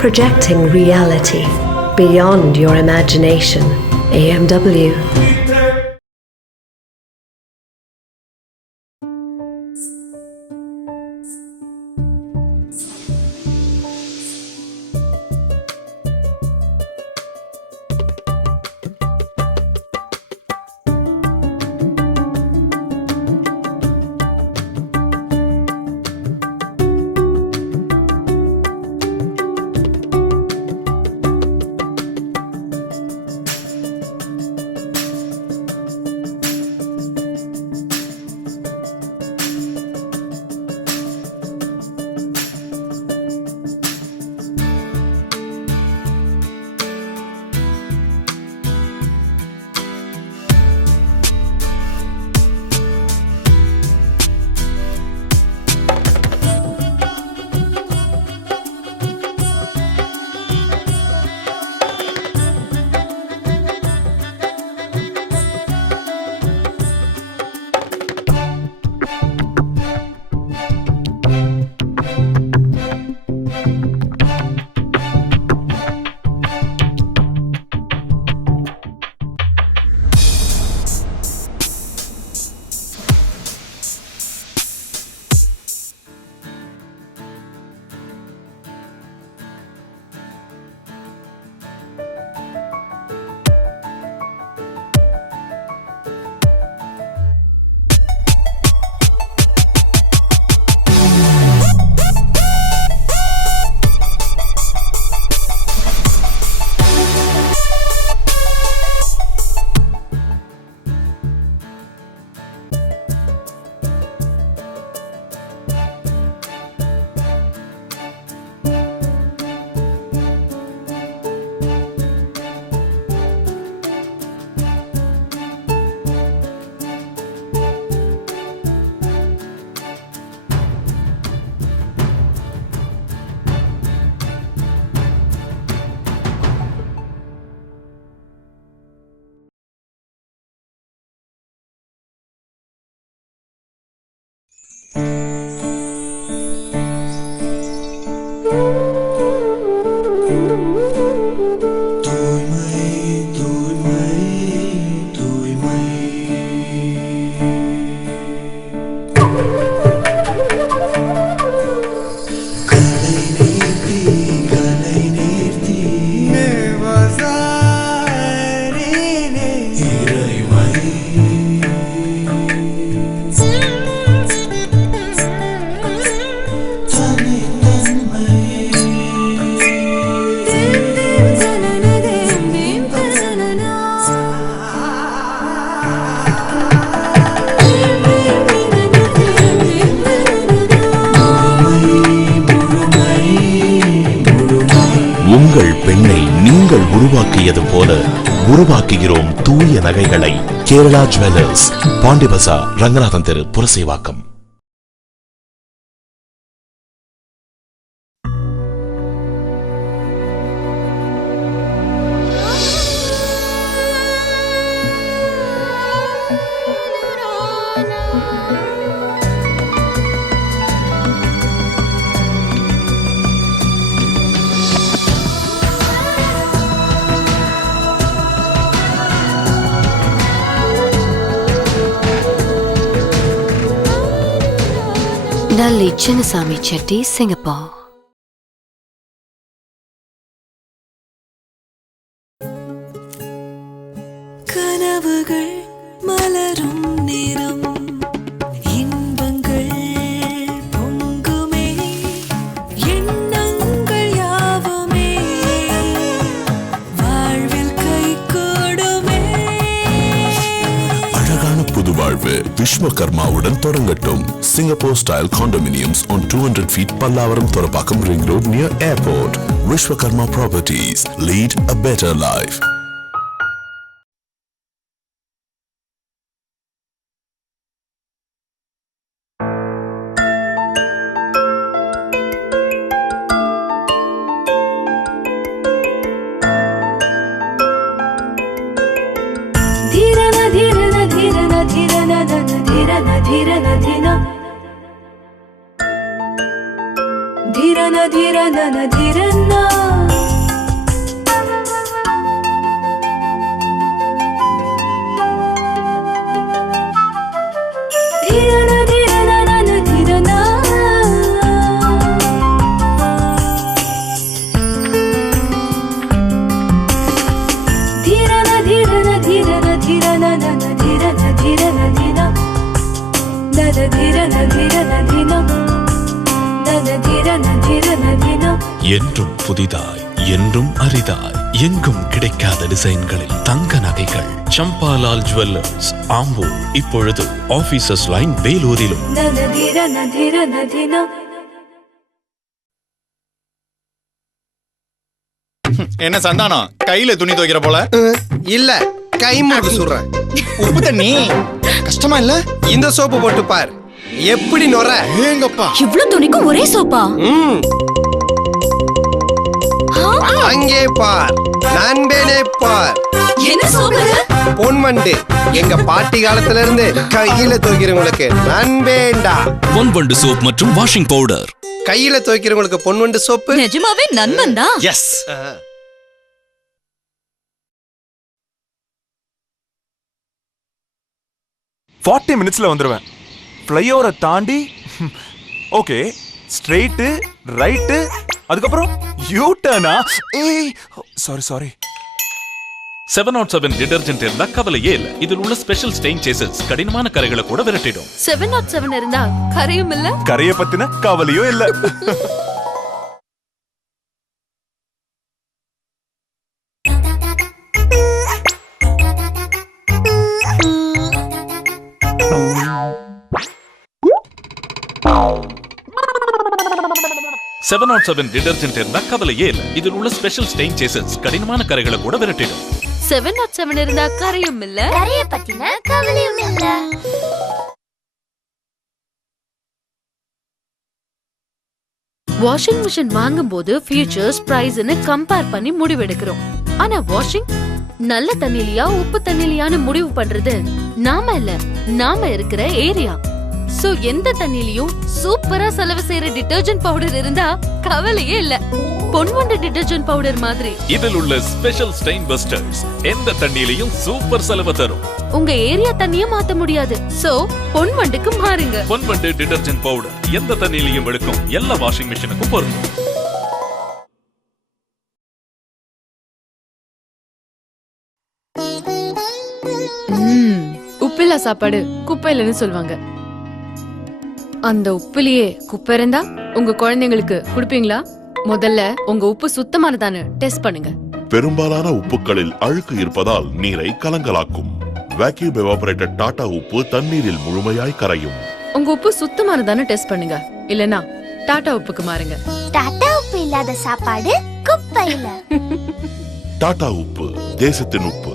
projecting reality beyond your imagination. AMW. உங்கள் பெண்ணை நீங்கள் உருவாக்கியது போல உருவாக்குகிறோம் தூய நகைகளை. கேரளா ஜுவல்லர்ஸ், பாண்டி பஜார், ரங்கநாதன் தெரு, Purasawalkam. Nalli Chinnasamy Chetty, Singapore. கனவுகள் மலரும் நேரம், இன்பங்கள் பொங்குமே, எண்ணங்கள் யாவுமே வாழ்வில் கைகூடுமே. அழகான புது வாழ்வு விஸ்வகர்மாவுடன் தொடங்கட்டும். Singapore style condominiums on 200 feet Pallavaram Thorapakam Ring Road near airport. Vishwakarma Properties. Lead a better life. Dhirana dhirana dhirana dhirana dhirana dhirana dhirana ಧಿರನ ಧಿರನನ ಧಿರನ ಧಿರನ ಧಿರನನ ಧಿರನ ಧಿರನ ಧಿರನ ಧಿರನ ಧಿರನನ ಧಿರನ ಧಿರನ ಧಿನ ನನ ಧಿರನ ಧಿರನ ಧಿನ ನನ ಧಿರನ ಧಿರನ ಧಿನ என்றும் புதிதாய் என்றும் அரிதாய் எங்கும் கிடைக்காத டிசைன்களில் தங்க நகைகள் சம்பாலால் ஜுவல்லர்ஸ் ஆம்பூர் இப்பொழுது ஆபீசர்ஸ் லைன் வேலூரிலும் ನನ ಧಿರನ ಧಿರನ ಧಿನ என்ன சந்தானம் கையில துணி துவைக்கிற போல இல்ல கை மூக்கு சுடுறேன். உப்பு தண்ணி கஷ்டமா இல்ல இந்த சோப்பு போட்டு பார் எப்படி நொற. ஏங்கப்பா இவ்ளோ துணிக்கும் ஒரே சோப்பா? ம். அங்கே பார் நண்பனே பார். என்ன சோப்பு? பொன்வண்டு எங்க பாட்டி காலத்துல இருந்து கையில துவைக்கிறவங்களுக்கு நண்பேண்டா. பொன்வண்டு சோப் மற்றும் வாஷிங் பவுடர். கையில துவைக்கிறவங்களுக்கு பொன்வண்டு சோப்பு. நிஜமாவே நண்பன் தான். எஸ் 40 மினிட்ஸ்ல வந்துருவேன். ஃப்ளைஓவரை தாண்டி ஓகே ஸ்ட்ரெயிட்டு ரைட்டு அதுக்கப்புறம் யூ டர்னா. ஏய் சாரி 707 டிடர்ஜென்ட் இருந்தா கவலையே இல்ல. இதில் உள்ள ஸ்பெஷல் ஸ்டெயின் சேசஸ் கடினமான கரைகளை கூட விரட்டிடும். 707 இருந்தா கரையும் இல்ல. கரையை பத்தின கவலையோ இல்ல. செவன் டிடர்ஜென்ட் இருந்தா கவலையே இல்ல. இதில் உள்ள ஸ்பெஷல் ஸ்டெயின் சேசஸ் கடினமான கரைகளை கூட விரட்டிடும். 707 இருந்தா கரையும் இல்ல. கரைய பத்தின கவலையும் இல்ல. வாஷிங் மிஷின் வாங்கும்போது ஃபீச்சர்ஸ் பிரைஸ்னு கம்பேர் பண்ணி முடிவெடுக்கிறோம். ஆனா வாஷிங் நல்ல தண்ணிலியா உப்பு தண்ணிலியான்னு முடிவு பண்றது நாம இல்ல, நாம இருக்கிற ஏரியா. சோ எந்த தண்ணிலையும் சூப்பரா செலவு செய்யற டிடர்ஜென்ட் பவுடர் இருந்தா கவலையே இல்ல. பொன்வண்டு டிடர்ஜென்ட் பவுடர் மாதிரி இதில் உள்ள ஸ்பெஷல் ஸ்டெயின் பஸ்டர்ஸ் எந்த தண்ணியிலையும் சூப்பர் செலவு தரும். உங்க ஏரியா தண்ணிய மாத்த முடியாது. சோ பொன்வண்டுக்கு மாறுங்க. பொன்வண்டு டிடர்ஜென்ட் பவுடர் எந்த தண்ணியிலையும் வெளுக்கும், எல்லா வாஷிங் மிஷினுக்கும் பொருந்தும். உப்பில்லா சாப்பாடு குப்பையிலன்னு சொல்லுவாங்க. அந்த உப்புலயே குப்பை இருந்தா உங்க குழந்தைங்களுக்கு குடுப்பீங்களா? முதல்ல உங்க உப்பு சுத்தமானதான்னு டெஸ்ட் பண்ணுங்க. பெரும்பாலான உப்புக்களில் அழுக்கு இருப்பதால் நீரை கலங்கலாக்கும். வேக்யூம் எவாபரேட்டட் டாடா உப்பு தண்ணீரில் முழுமையாய் கரையும். உங்க உப்பு சுத்தமானதான்னு டெஸ்ட் பண்ணுங்க. இல்லனா டாடா உப்புக்கு மாறுங்க. டாடா உப்பு இல்லாத சாப்பாடு குப்பையில. டாடா உப்பு தேசத்தின் உப்பு.